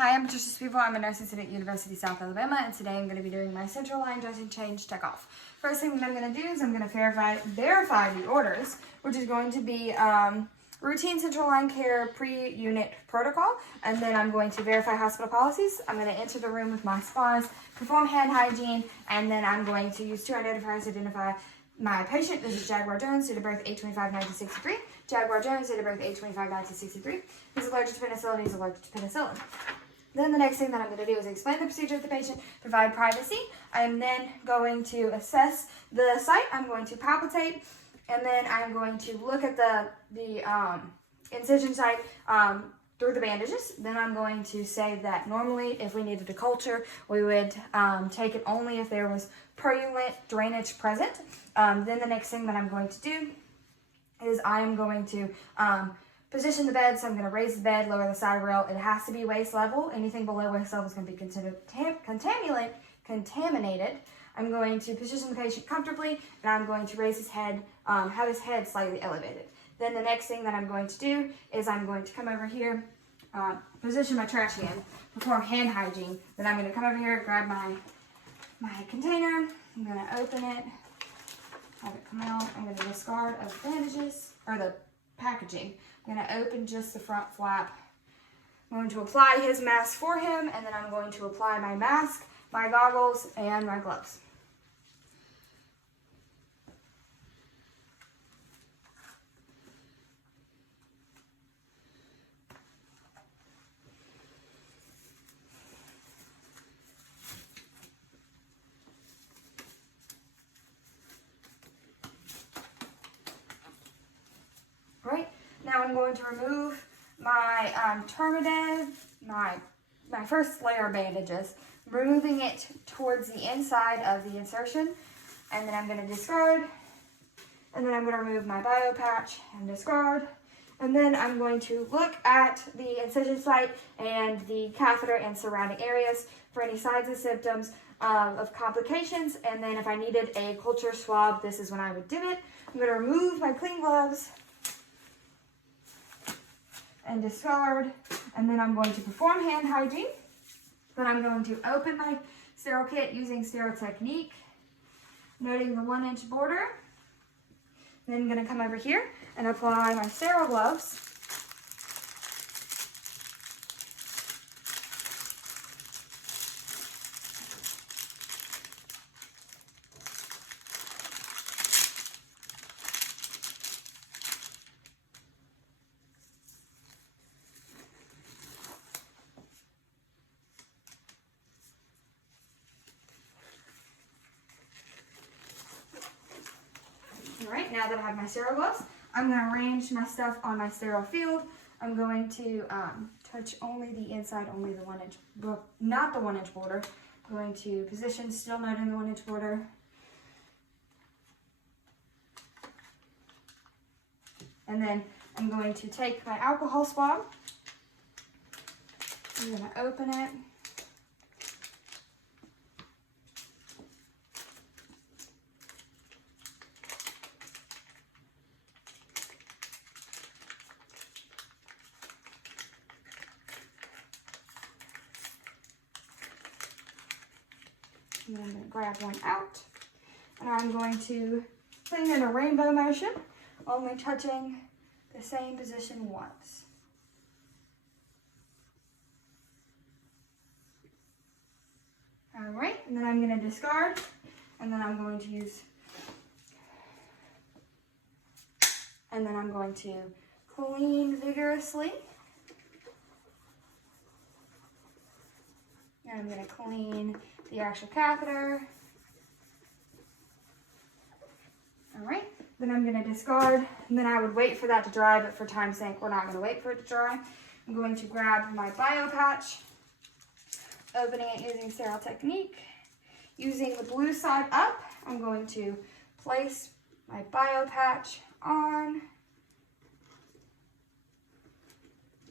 Hi, I'm Patricia Spiegel. I'm a nursing student at University of South Alabama, and today I'm going to be doing my central line dressing change checkoff. First thing that I'm going to do is I'm going to verify the orders, which is going to be routine central line care pre-unit protocol, and then I'm going to verify hospital policies. I'm going to enter the room with my spas, perform hand hygiene, and then I'm going to use two identifiers to identify my patient. This is Jaguar Jones, date of birth 8/25/1963. Jaguar Jones, date of birth 8/25/1963. He's allergic to penicillin. He's allergic to penicillin. Then the next thing that I'm going to do is explain the procedure to the patient, provide privacy. I am then going to assess the site. I'm going to palpitate, and then I'm going to look at the incision site through the bandages. Then I'm going to say that normally if we needed a culture, we would take it only if there was purulent drainage present. Then the next thing that I'm going to do is I am going to position the bed. So I'm going to raise the bed, lower the side rail. It has to be waist level. Anything below waist level is going to be considered contaminated. I'm going to position the patient comfortably, and I'm going to raise his head, have his head slightly elevated. Then the next thing that I'm going to do is I'm going to come over here, position my trash can, perform hand hygiene. Then I'm going to come over here, grab my container. I'm going to open it, have it come out. I'm going to discard of the bandages, or the packaging. I'm going to open just the front flap. I'm going to apply his mask for him, and then I'm going to apply my mask, my goggles, and my gloves. Right, now I'm going to remove my Termadev, my first layer of bandages, removing it towards the inside of the insertion, and then I'm going to discard, and then I'm going to remove my bio patch and discard, and then I'm going to look at the incision site and the catheter and surrounding areas for any signs and symptoms of complications, and then if I needed a culture swab, this is when I would do it. I'm going to remove my clean gloves and discard, and then I'm going to perform hand hygiene. Then I'm going to open my sterile kit using sterile technique, noting the 1-inch border. Then I'm going to come over here and apply my sterile gloves. Alright, now that I have my sterile gloves, I'm going to arrange my stuff on my sterile field. I'm going to touch only the inside, only the 1-inch, well, not the 1-inch border. I'm going to position, still noting the 1-inch border. And then I'm going to take my alcohol swab. I'm going to open it. And I'm going to grab one out, and I'm going to clean in a rainbow motion, only touching the same position once. Alright, and then I'm going to discard, and then I'm going to use, and then I'm going to clean vigorously. And I'm going to clean the actual catheter. Alright, then I'm going to discard, and then I would wait for that to dry, but for time's sake, we're not going to wait for it to dry. I'm going to grab my bio patch, opening it using sterile technique. Using the blue side up, I'm going to place my bio patch on,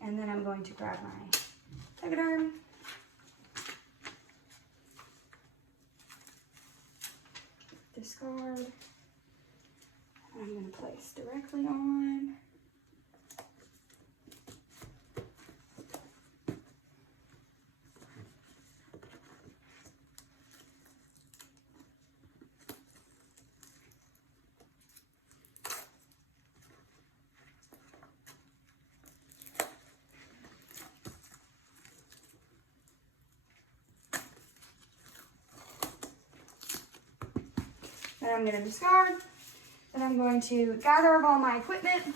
and then I'm going to grab my Tegaderm. Discard. I'm going to place directly on. and I'm going to discard. Then I'm going to gather up all my equipment.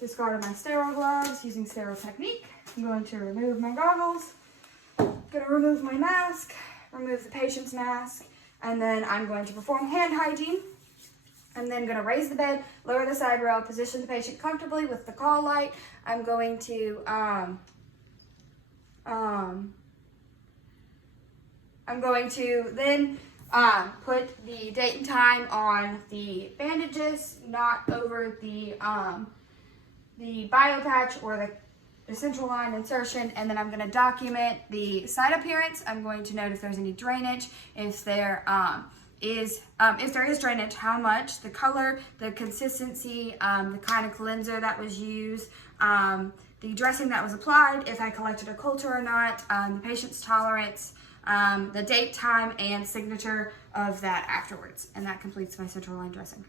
Discarded my sterile gloves using sterile technique. I'm going to remove my goggles. Going to remove my mask, remove the patient's mask, and then I'm going to perform hand hygiene. I'm then going to raise the bed, lower the side rail, position the patient comfortably with the call light. I'm going to then put the date and time on the bandages, not over the bio patch or the central line insertion, and then I'm going to document the site appearance. I'm going to note if there's any drainage, if there is drainage, how much, the color, the consistency, the kind of cleanser that was used, the dressing that was applied, if I collected a culture or not, the patient's tolerance, the date, time, and signature of that afterwards. And that completes my central line dressing.